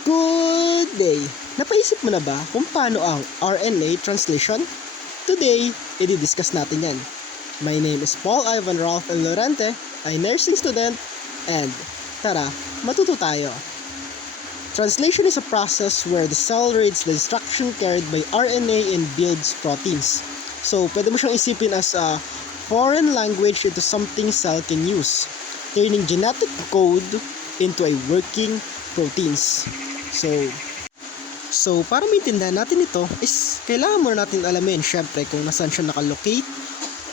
Good day! Napaisip mo na ba kung paano ang RNA translation? Today, i-discuss natin yan. My name is Paul Ivan Ralph L. Lorente, ay nursing student, and tara, matuto tayo. Translation is a process where the cell reads the instruction carried by RNA and builds proteins. So, pwede mo siyang isipin as a foreign language into something cell can use, turning genetic code into a working proteins. So para maintindihan natin ito is kailangan muna natin alamin syempre kung nasaan siya nakalocate,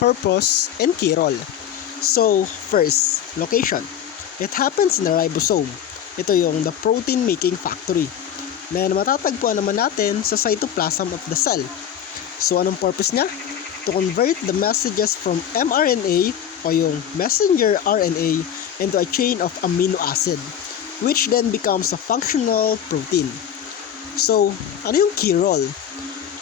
purpose, and key role. So first, location. It happens in the ribosome. Ito yung the protein making factory na matatagpuan naman natin sa cytoplasm of the cell. So anong purpose niya? To convert the messages from mRNA o yung messenger RNA into a chain of amino acid, which then becomes a functional protein. So, ano yung key role?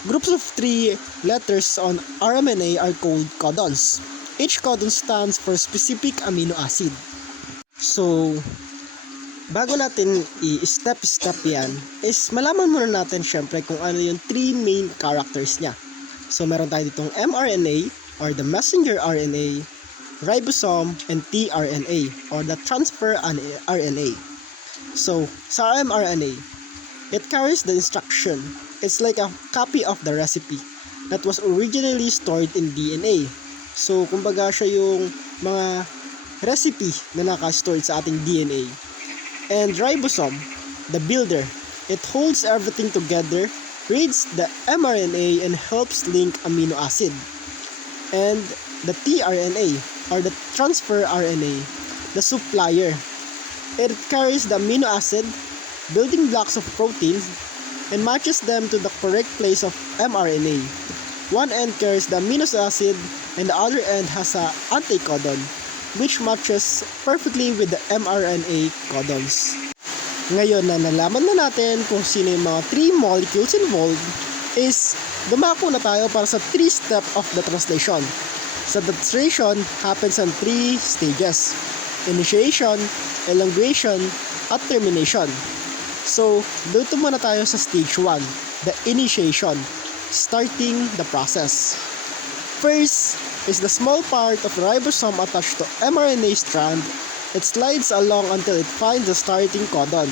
Groups of 3 letters on RNA are called codons. Each codon stands for specific amino acid. So, bago natin i-step-step yan, is malaman muna natin syempre kung ano yung 3 main characters niya. So, meron tayo ditong mRNA or the messenger RNA, ribosome, and tRNA or the transfer RNA. So, sa mRNA, it carries the instruction. It's like a copy of the recipe that was originally stored in DNA. So, kumbaga siya yung mga recipe na naka-stored sa ating DNA. And ribosome, the builder, it holds everything together, reads the mRNA, and helps link amino acid. And the tRNA, or the transfer RNA, the supplier. It carries the amino acid, building blocks of protein, and matches them to the correct place of mRNA. One end carries the amino acid, and the other end has an anticodon, which matches perfectly with the mRNA codons. Ngayon na nalaman na natin kung sino yung mga 3 molecules involved, is dumako na tayo para sa 3 step of the translation. So the translation happens on 3 stages: initiation, elongation, at termination. So, dito muna tayo sa stage 1, the initiation, starting the process. First is the small part of the ribosome attached to mRNA strand. It slides along until it finds the starting codon,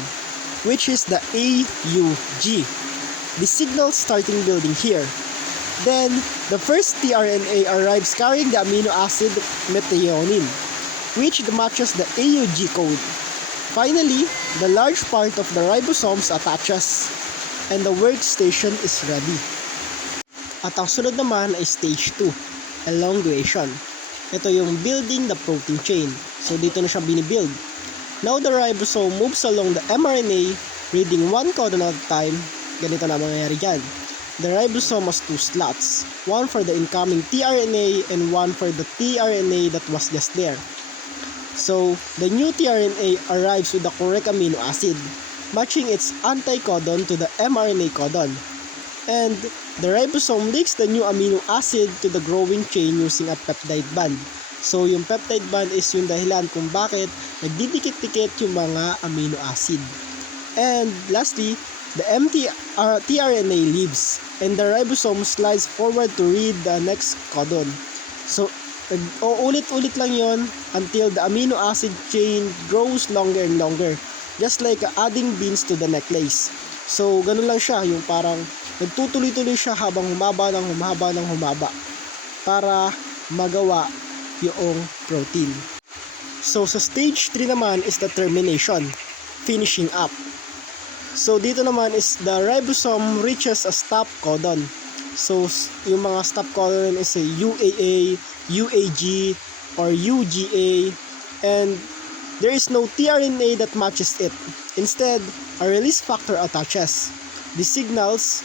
which is the AUG. The signal starting building here. Then, the first tRNA arrives carrying the amino acid methionine, which matches the AUG code. Finally, the large part of the ribosomes attaches, and the workstation is ready. At ang sunod naman ay stage 2, elongation. Ito yung building the protein chain. So dito na siya binibuild. Now the ribosome moves along the mRNA, reading one codon at a time. Ganito na mangyayari dyan. The ribosome has 2 slots, one for the incoming tRNA and one for the tRNA that was just there. So, the new tRNA arrives with the correct amino acid, matching its anticodon to the mRNA codon. And the ribosome links the new amino acid to the growing chain using a peptide band. So, yung peptide band is yung dahilan kung bakit nagdidikit-dikit yung mga amino acid. And lastly, the tRNA leaves, and the ribosome slides forward to read the next codon. So, ulit-ulit lang yon until the amino acid chain grows longer and longer, just like adding beans to the necklace. So, ganun lang siya, yung parang nagtutuloy-tuloy siya habang humaba para magawa yung protein. So, sa stage 3 naman is the termination, finishing up. So, dito naman is the ribosome reaches a stop codon. So, yung mga stop codon is a UAA, UAG, or UGA, and there is no tRNA that matches it. Instead, a release factor attaches. This signals,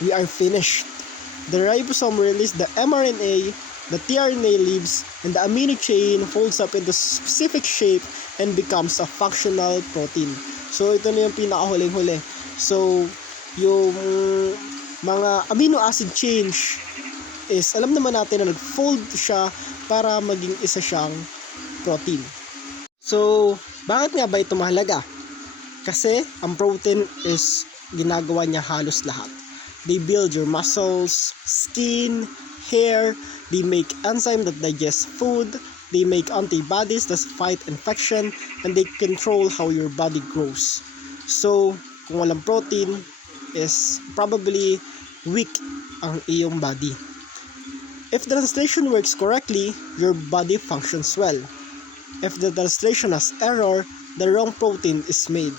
we are finished. The ribosome releases the mRNA, the tRNA leaves, and the amino chain folds up into specific shape and becomes a functional protein. So, ito na yung pinakahuling-huli. So, yung mga amino acid change is alam naman natin na nag-fold siya para maging isa siyang protein. So, bakit nga ba ito mahalaga? Kasi ang protein is ginagawa niya halos lahat. They build your muscles, skin, hair, they make enzyme that digest food, they make antibodies that fight infection, and they control how your body grows. So, kung walang protein, is probably weak ang iyong body. If the translation works correctly, your body functions well. If the translation has error, the wrong protein is made.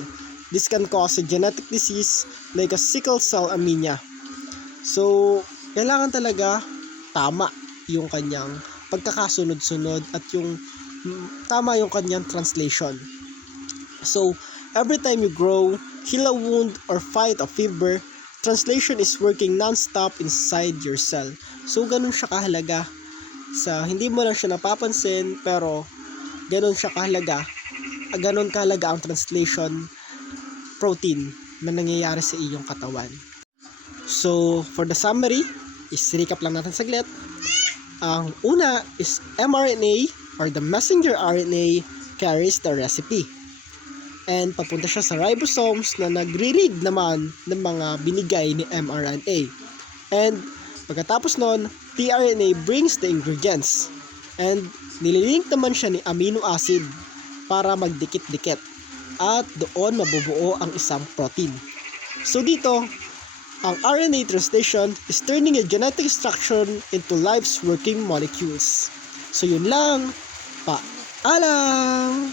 This can cause a genetic disease like a sickle cell anemia. So, kailangan talaga tama yung kanyang pagkakasunod-sunod at yung tama yung kanyang translation. So, every time you grow, heal a wound, or fight a fever, translation is working non-stop inside your cell. So, ganun siya kahalaga. Hindi mo lang siya napapansin, pero ganun siya kahalaga. Ganun kahalaga ang translation protein na nangyayari sa iyong katawan. So, for the summary, recap lang natin saglit. Ang una is mRNA or the messenger RNA carries the recipe. And papunta siya sa ribosomes na nagre-read naman ng mga binigay ni mRNA. And pagkatapos nun, tRNA brings the ingredients. And nililink naman siya ni amino acid para magdikit-dikit. At doon mabubuo ang isang protein. So dito, ang RNA translation is turning a genetic instruction into life's working molecules. So yun lang. Paalam!